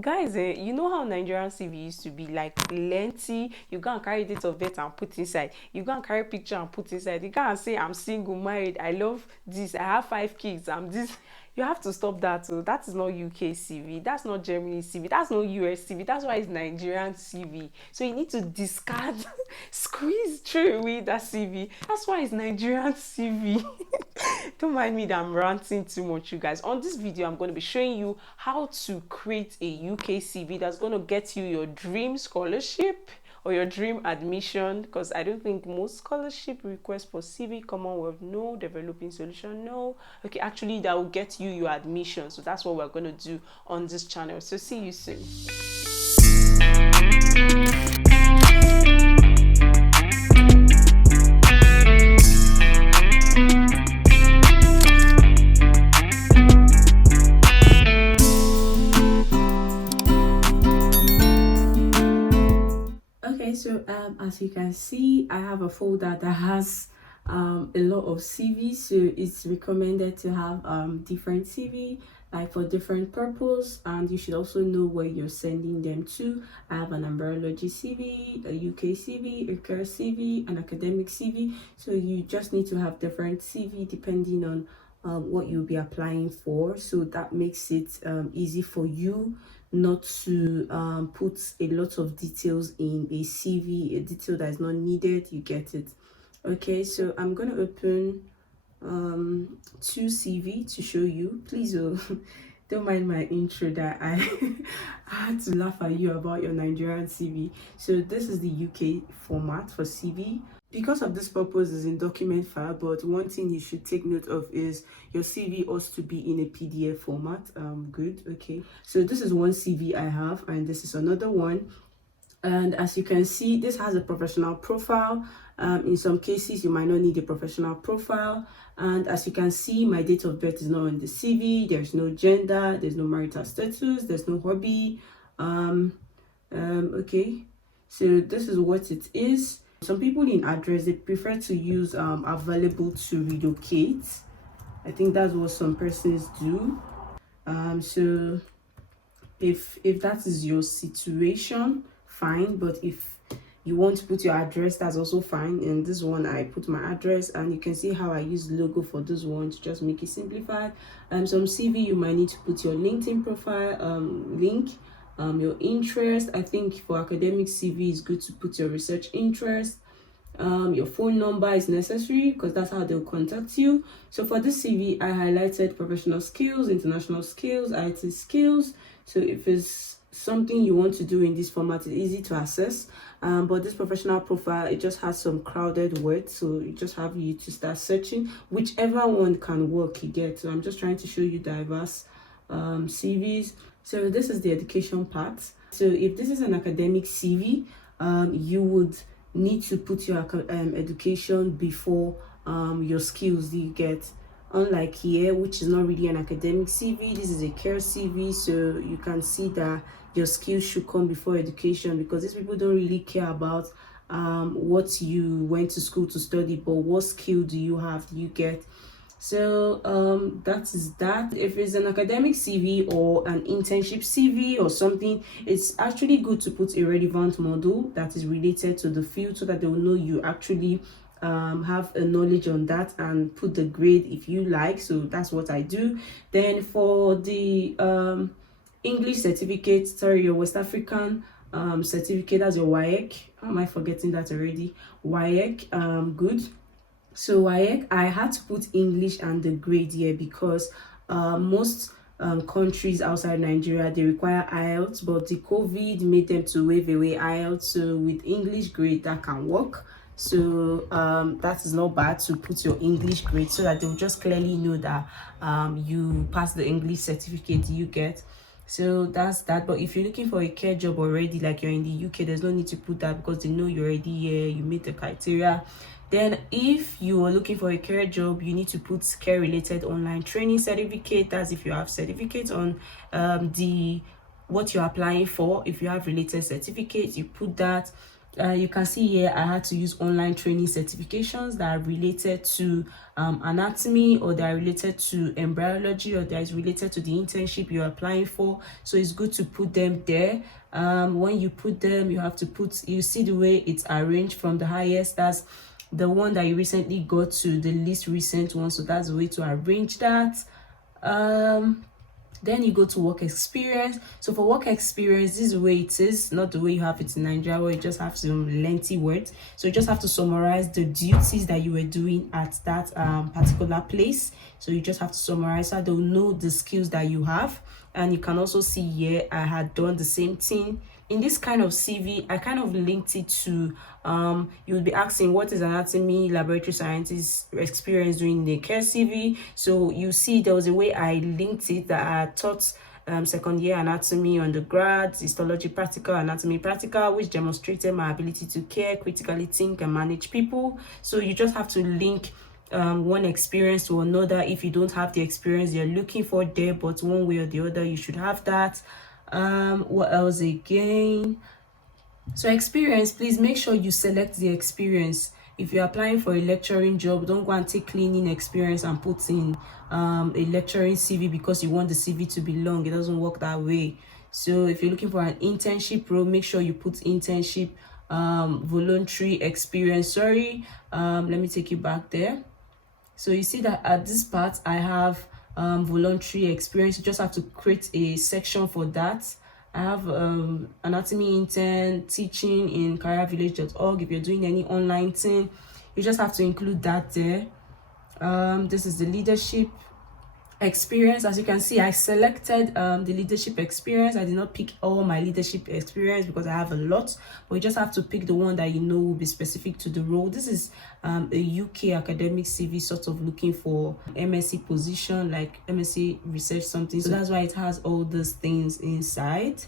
Guys, you know how Nigerian CV used to be like lengthy. You go and carry date of birth and put inside. You go and carry picture and put inside. You go and say, I'm single, married, I love this, I have 5 kids, I'm this. You have to stop that. So that is not UK CV. That's not Germany CV. That's not US CV. That's why it's Nigerian CV. So you need to discard, squeeze throw away that CV. That's why it's Nigerian CV. Don't mind me that I'm ranting too much, you guys. On this video, I'm going to be showing you how to create a UK CV that's going to get you your dream scholarship or your dream admission, because I don't think most scholarship requests for CV Commonwealth, no. Developing solution, no. Okay, actually that will get you your admission. So that's what we're going to do on this channel. So see you soon. So as you can see, I have a folder that has a lot of CVs. So it's recommended to have different CV, like for different purpose, and you should also know where you're sending them to. I have an embryology CV, a UK CV, a care CV, an academic CV. So you just need to have different CV depending on what you'll be applying for. So that makes it easy for you not to put a lot of details in a CV, a detail that is not needed. You get it? Okay, so I'm gonna open two CV to show you. Please don't mind my intro that I had to laugh at you about your Nigerian CV. So this is the UK format for CV. Because of this purpose is in document file, but one thing you should take note of is your CV ought to be in a PDF format. Good. Okay, so this is one CV I have, and this is another one. And as you can see, this has a professional profile. In some cases you might not need a professional profile, and as you can see, my date of birth is not on the CV. There's no gender, there's no marital status, there's no hobby. Okay, so this is what it is. Some people in address, they prefer to use available to relocate. I think that's what some persons do. So if that is your situation, fine. But if you want to put your address, that's also fine. And this one, I put my address, and you can see how I use logo for this one to just make it simplified. Some CV, you might need to put your LinkedIn profile link, your interest. I think for academic CV, it's good to put your research interest. Your phone number is necessary because that's how they'll contact you. So for this CV, I highlighted professional skills, international skills, IT skills. So if it's something you want to do in this format, it's easy to access. But this professional profile, it just has some crowded words, so you just have you to start searching whichever one can work, you get. So I'm just trying to show you diverse CVs. So this is the education part. So if this is an academic CV, you would need to put your education before your skills, you get. Unlike here, which is not really an academic CV, this is a care CV, so you can see that your skills should come before education, because these people don't really care about what you went to school to study, but what skill do you have, you get. So that is that. If it's an academic CV or an internship CV or something, it's actually good to put a relevant module that is related to the field, so that they will know you actually have a knowledge on that, and put the grade if you like. So that's what I do. Then for the English certificate, sorry, your West African certificate, that's your WAEC. How am I forgetting that already? WAEC, good. So I had to put English and the grade here, because most countries outside Nigeria, they require IELTS, but the COVID made them to waive away IELTS. So with English grade, that can work. So that is not bad to put your English grade, so that they'll just clearly know that you passed the English certificate, you get. So that's that. But if you're looking for a care job already, like you're in the UK, there's no need to put that, because they know you're already here, you meet the criteria. Then if you are looking for a care job, you need to put care related online training certificate. That's if you have certificates on what you're applying for. If you have related certificates, you put that. You can see here I had to use online training certifications that are related to anatomy, or that are related to embryology, or that is related to the internship you're applying for. So it's good to put them there. When you put them, you have to put, you see the way it's arranged from the highest, that's the one that you recently got, to the least recent one. So that's the way to arrange that. Then you go to work experience. So for work experience, this is the way it is, not the way you have it in Nigeria, where you just have some lengthy words. So you just have to summarize the duties that you were doing at that particular place. So you just have to summarize so they'll know the skills that you have. And you can also see here I had done the same thing. In this kind of CV, I kind of linked it to you would be asking what is anatomy laboratory scientist experience doing the care CV. So you see there was a way I linked it, that I taught second year anatomy undergrad, histology practical, anatomy practical, which demonstrated my ability to care, critically think, and manage people. So you just have to link one experience to another. If you don't have the experience you're looking for there, but one way or the other you should have that. What else again? So experience, please make sure you select the experience. If you're applying for a lecturing job, don't go and take cleaning experience and put in a lecturing CV because you want the CV to be long. It doesn't work that way. So if you're looking for an internship role, make sure you put internship, voluntary experience. Let me take you back there. So you see that at this part I have voluntary experience. You just have to create a section for that. I have anatomy intern teaching in careervillage.org. If you're doing any online thing, you just have to include that there. This is the leadership experience. As you can see, I selected the leadership experience. I did not pick all my leadership experience because I have a lot, but you just have to pick the one that you know will be specific to the role. This is a UK academic CV, sort of looking for MSc position, like MSc research something. So that's why it has all those things inside.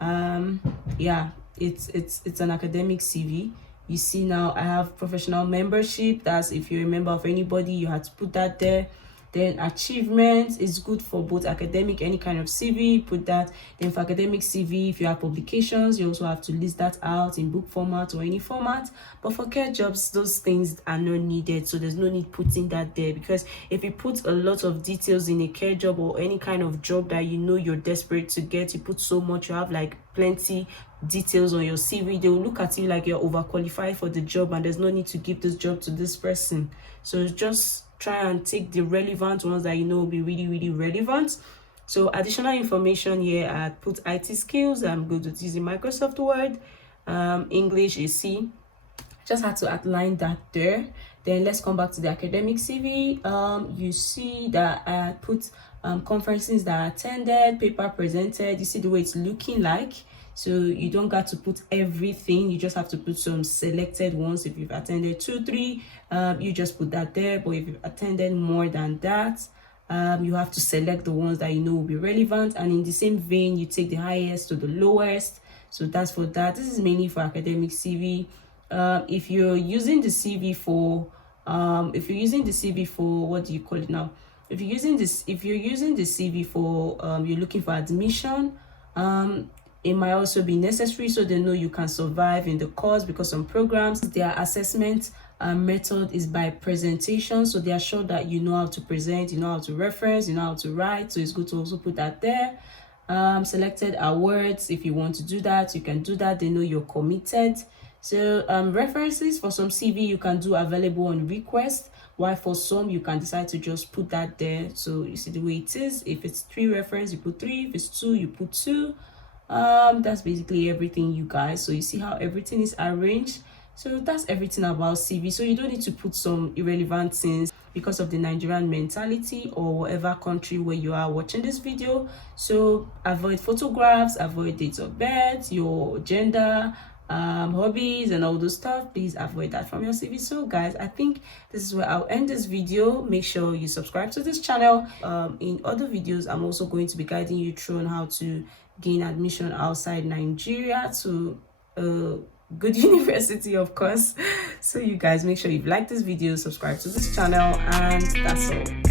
Yeah, it's an academic CV. You see now I have professional membership. That's if you're a member of anybody, you have to put that there. Then achievements is good for both academic, any kind of CV, put that. Then for academic CV, if you have publications, you also have to list that out in book format or any format. But for care jobs, those things are not needed, so there's no need putting that there, because if you put a lot of details in a care job or any kind of job that you know you're desperate to get, you put so much, you have like plenty details on your CV, they will look at you like you're overqualified for the job, and there's no need to give this job to this person. So just try and take the relevant ones that you know will be really relevant. So additional information here, I put IT skills. I'm good at using Microsoft Word, English is C. Just had to outline that there. Then let's come back to the academic CV. You see that I put conferences that I attended, paper presented. You see the way it's looking like. So you don't got to put everything, you just have to put some selected ones. If you've attended 2, 3, you just put that there. But if you've attended more than that, you have to select the ones that you know will be relevant. And in the same vein, you take the highest to the lowest. So that's for that. This is mainly for academic CV. If you're using the CV for what do you call it now? If you're using the CV for you're looking for admission, it might also be necessary so they know you can survive in the course, because some programs, their assessment method is by presentation. So they are sure that you know how to present, you know how to reference, you know how to write. So it's good to also put that there. Selected awards, if you want to do that, you can do that. They know you're committed. So references, for some CV you can do available on request, while for some you can decide to just put that there. So you see the way it is. If it's 3 reference, you put 3. If it's 2, you put 2. That's basically everything, you guys. So you see how everything is arranged. So that's everything about CV. So you don't need to put some irrelevant things because of the Nigerian mentality or whatever country where you are watching this video. So avoid photographs, avoid dates of birth, your gender, hobbies and all those stuff. Please avoid that from your CV. So guys, I think this is where I'll end this video. Make sure you subscribe to this channel. In other videos, I'm also going to be guiding you through on how to gain admission outside Nigeria to a good university, of course. So you guys, make sure you've liked this video, subscribe to this channel, and that's all.